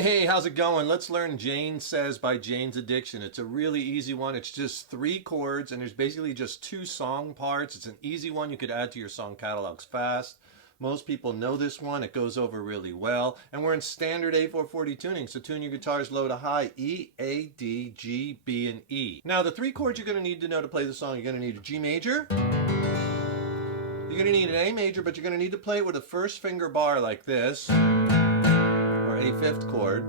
Hey, how's it going? Let's learn Jane Says by Jane's Addiction. It's a really easy one. It's just 3 chords and there's basically just 2 song parts. It's an easy one you could add to your song catalogs fast. Most people know this one. It goes over really well. And we're in standard A440 tuning, so tune your guitars low to high: E, A, D, G, B, and E. Now the 3 chords you're going to need to know to play the song, you're going to need a G major, you're going to need an A major, but you're going to need to play it with a first finger bar like this, a 5th chord,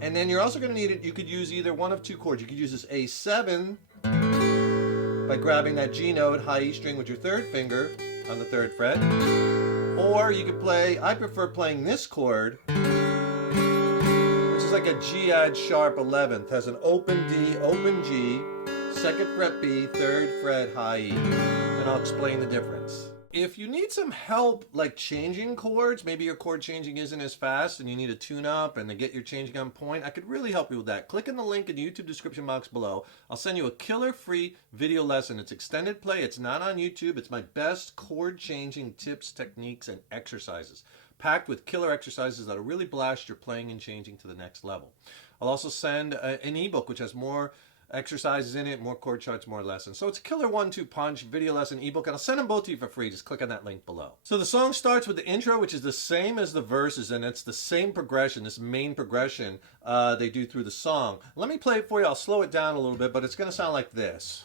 and then you're also going to need it. You could use either one of 2 chords. You could use this A7 by grabbing that G note, high E string with your 3rd finger on the 3rd fret, or you could play, I prefer playing this chord, which is like a G add sharp 11th, has an open D, open G, 2nd fret B, 3rd fret high E, and I'll explain the difference. If you need some help like changing chords, maybe your chord changing isn't as fast and you need a tune up and to get your changing on point, I could really help you with that. Click on the link in the YouTube description box below. I'll send you a killer free video lesson. It's extended play. It's not on YouTube. It's my best chord changing tips, techniques, and exercises, packed with killer exercises that'll really blast your playing and changing to the next level. I'll also send an ebook which has more exercises in it, more chord charts, more lessons. So it's a killer 1-2 punch video lesson ebook, and I'll send them both to you for free. Just click on that link below. So the song starts with the intro, which is the same as the verses, and it's the same progression, this main progression they do through the song. Let me play it for you. I'll slow it down a little bit, but it's going to sound like this.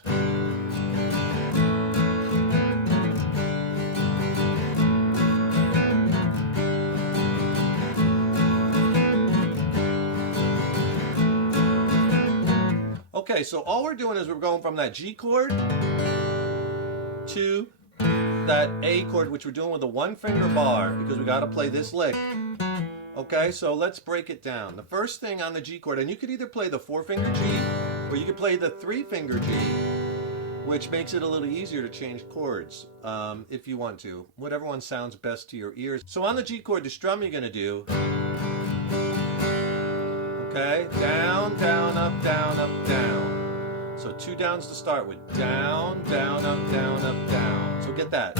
Okay, so all we're doing is we're going from that G chord to that A chord, which we're doing with a 1-finger bar because we got to play this lick. Okay, so let's break it down. The first thing on the G chord, and you could either play the 4-finger G or you could play the 3-finger G, which makes it a little easier to change chords if you want to. Whatever one sounds best to your ears. So on the G chord, the strum you're going to do, okay, down, down, up, down, up, down. So 2 downs to start with. Down, down, up, down, up, down. So get that.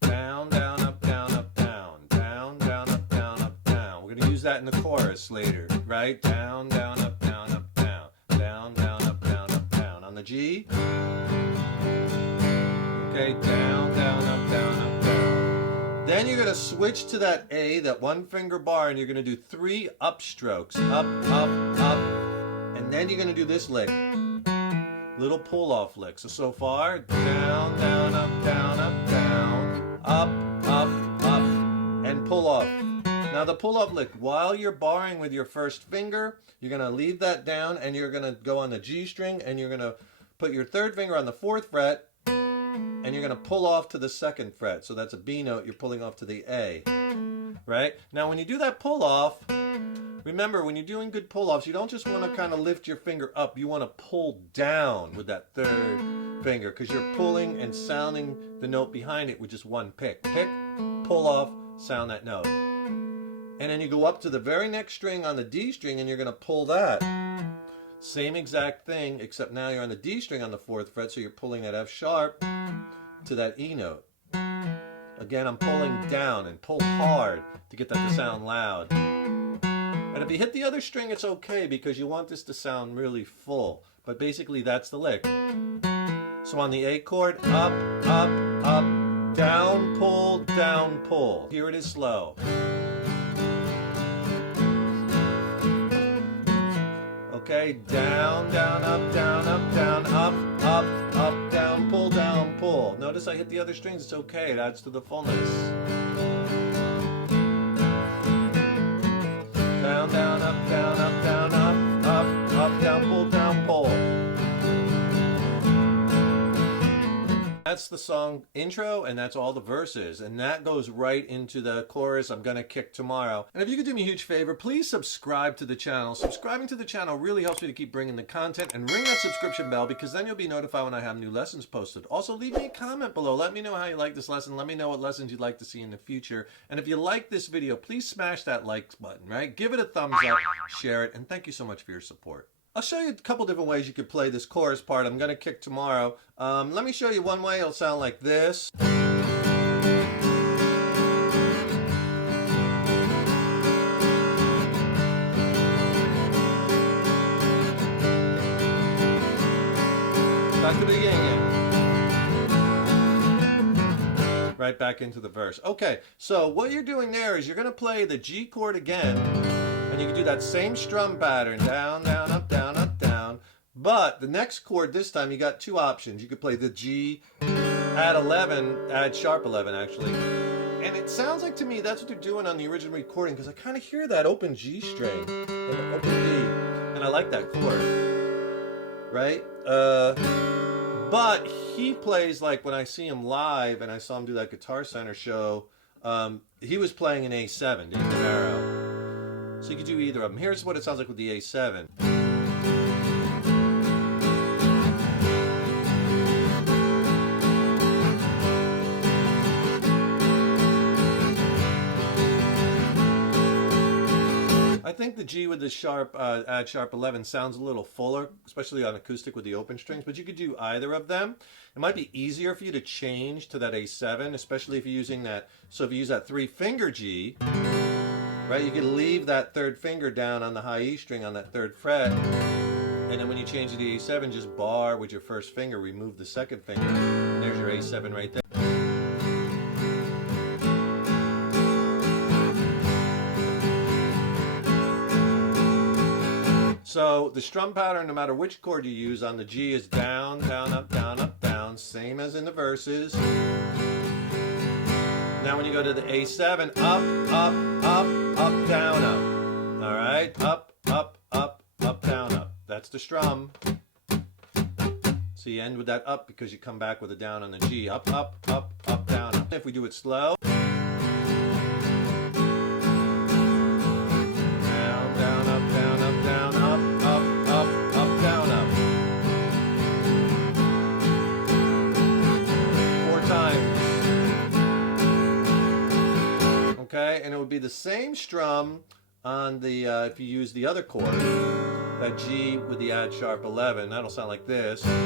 Down, down, up, down, up, down. Down, down, up, down, up, down. We're going to use that in the chorus later, right? Down, down, up, down, up, down. Down, down, up, down, up, down. On the G. Okay, down, down, up, down, up, down. Then you're going to switch to that A, that 1-finger bar, and you're going to do 3 upstrokes. Up, up, up. And then you're going to do this lick. Little pull-off lick. So far, down, down, up, down, up, down. Up, up, up, and pull off. Now the pull-off lick, while you're barring with your 1st finger, you're going to leave that down and you're going to go on the G string and you're going to put your 3rd finger on the 4th fret and you're going to pull off to the 2nd fret. So that's a B note, you're pulling off to the A. Right? Now when you do that pull off, remember when you're doing good pull offs, you don't just want to kind of lift your finger up, you want to pull down with that 3rd finger because you're pulling and sounding the note behind it with just 1 pick. Pick, pull off, sound that note. And then you go up to the very next string on the D string and you're going to pull that. Same exact thing, except now you're on the D string on the 4th fret, so you're pulling that F sharp to that E note. Again, I'm pulling down and pull hard to get that to sound loud. And if you hit the other string, it's okay because you want this to sound really full. But basically, that's the lick. So on the A chord, up, up, up, down, pull, down, pull. Here it is slow. Okay, down, down, up, down, up, down, up, up, up, down, pull, down, pull. Notice I hit the other strings, it's okay, it adds to the fullness. Down, down, up, down, up, down, up, up, up, down, pull, That's the song intro, and that's all the verses, and that goes right into the chorus, I'm gonna kick tomorrow. And if you could do me a huge favor, please subscribe to the channel. Subscribing to the channel really helps me to keep bringing the content, and ring that subscription bell because then you'll be notified when I have new lessons posted. Also, leave me a comment below. Let me know how you like this lesson. Let me know what lessons you'd like to see in the future. And if you like this video, please smash that like button, right? Give it a thumbs up, share it, and thank you so much for your support. I'll show you a couple different ways you could play this chorus part. I'm going to kick tomorrow. Let me show you one way. It'll sound like this. back to the beginning. Right back into the verse. Okay, so what you're doing there is you're going to play the G chord again, and you can do that same strum pattern, down, down, up, down, up, down. But the next chord this time, you got two options. You could play the G, add 11, add sharp 11 actually. And it sounds like to me that's what they're doing on the original recording, because I kind of hear that open G string and open D, and I like that chord, right? But he plays, like when I see him live, and I saw him do that Guitar Center show, he was playing an A7, the Navarro. So you could do either of them. Here's what it sounds like with the A7. I think the G with the sharp, add sharp 11 sounds a little fuller, especially on acoustic with the open strings, but you could do either of them. It might be easier for you to change to that A7, especially if you're using that, so if you use that 3-finger G, right, you could leave that 3rd finger down on the high E string on that 3rd fret, and then when you change to the A7, just bar with your 1st finger, remove the 2nd finger, and there's your A7 right there. So the strum pattern, no matter which chord you use on the G, is down, down, up, down, same as in the verses. Now when you go to the A7, up, up, up, up, down, up. All right, up, up, up, up, down, up. That's the strum. So you end with that up because you come back with a down on the G. Up, up, up, up, down, up. If we do it slow. Okay, and it would be the same strum on the, if you use the other chord, that G with the add sharp 11, that'll sound like this. Down,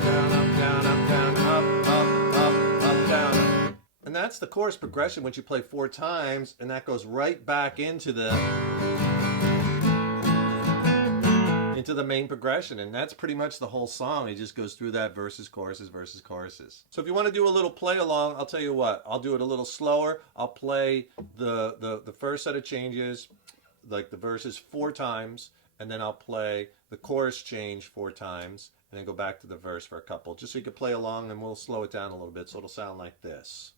down, up, down, up, down, up, up, up, up, down, up. And that's the chorus progression once you play 4 times, and that goes right back into the main progression, and that's pretty much the whole song. It just goes through that verses, choruses, verses, choruses. So if you want to do a little play along, I'll tell you what, I'll do it a little slower. I'll play the first set of changes, like the verses 4 times, and then I'll play the chorus change 4 times, and then go back to the verse for a couple, just so you can play along, and we'll slow it down a little bit so it'll sound like this.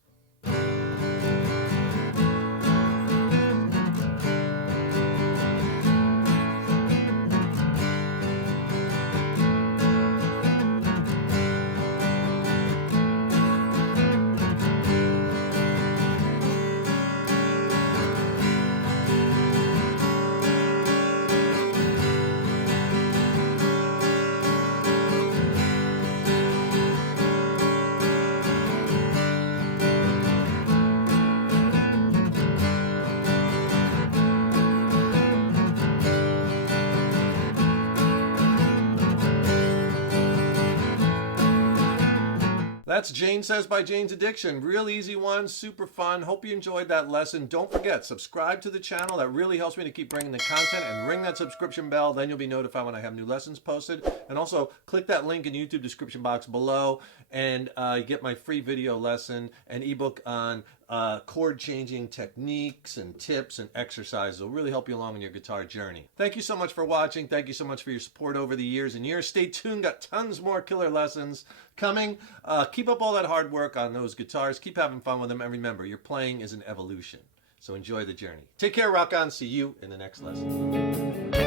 That's Jane Says by Jane's Addiction. Real easy one, super fun. Hope you enjoyed that lesson. Don't forget, subscribe to the channel. That really helps me to keep bringing the content, and ring that subscription bell. Then you'll be notified when I have new lessons posted. And also, click that link in the YouTube description box below, and you get my free video lesson and ebook on chord changing techniques and tips and exercises. It'll really help you along in your guitar journey. Thank you so much for watching. Thank you so much for your support over the years and years. Stay tuned. Got tons more killer lessons coming. Keep up all that hard work on those guitars. Keep having fun with them. And remember, your playing is an evolution. So enjoy the journey. Take care, rock on. See you in the next lesson.